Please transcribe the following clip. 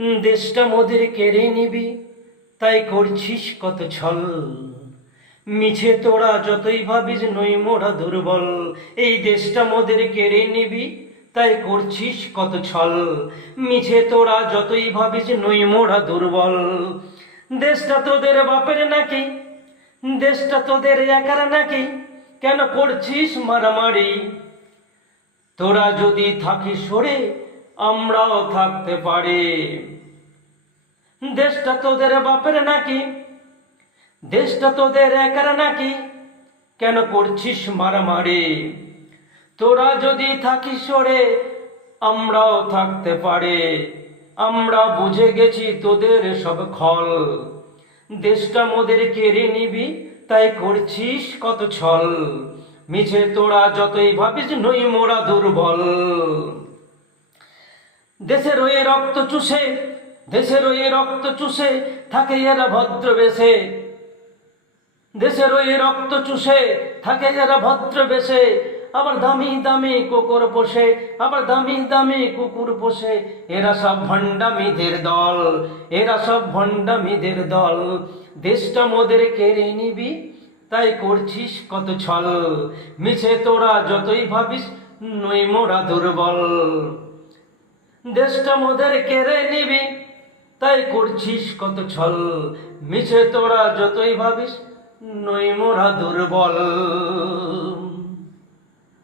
দেশটা মোদের কেড়ে নিবি, তাই করছিস কত ছল। মিছে তোরা যতই ভাবিস নই মোরা দুর্বল। এই দেশটা মোদের কেড়ে নিবি, তাই করছিস কত ছল। মিছে তোরা যতই ভাবিস নই মোরা দুর্বল। দেশটা তোদের বাপের নাকি, দেশটা তোদের একার নাকি, কেন করছিস মারামারি? তোরা যদি থাকিস সরে, আমরাও থাকতে পারি। দেশটা তোদের বাপের নাকি, দেশটা তোদের একার নাকি, কেন করছিস মারামারি? তোরা যদি থাকিস সরে, আমরাও থাকতে পারে। আমরা বুঝে গেছি তোদের সব খল। দেশটা মোদের কেড়ে নিবি, তাই করছিস কত ছল। মিছে তোরা যতই ভাবিস নই মোরা দুর্বল। দেশের হয়ে রক্ত চুষে, দেশের হয়ে রক্ত চুষে থাকে এরা ভদ্র বেশে। দেশের হয়ে রক্ত চুষে থাকে এরা ভদ্র বেশে। আবার দামি দামি কুকুর পোষে, আবার দামি দামি কুকুর পোষে। এরা সব ভণ্ডামিদের দল, এরা সব ভণ্ডামিদের দল। দেশটা মোদের কেড়ে নিবি, তাই করছিস কত ছল। মিছে তোরা যতই ভাবিস নই মোরা দুর্বল। দেশটা মোদের কেড়ে নিবি, তাই করছিস কত ছল। মিছে তোরা যতই ভাবিস নই মোরা দুর্বল।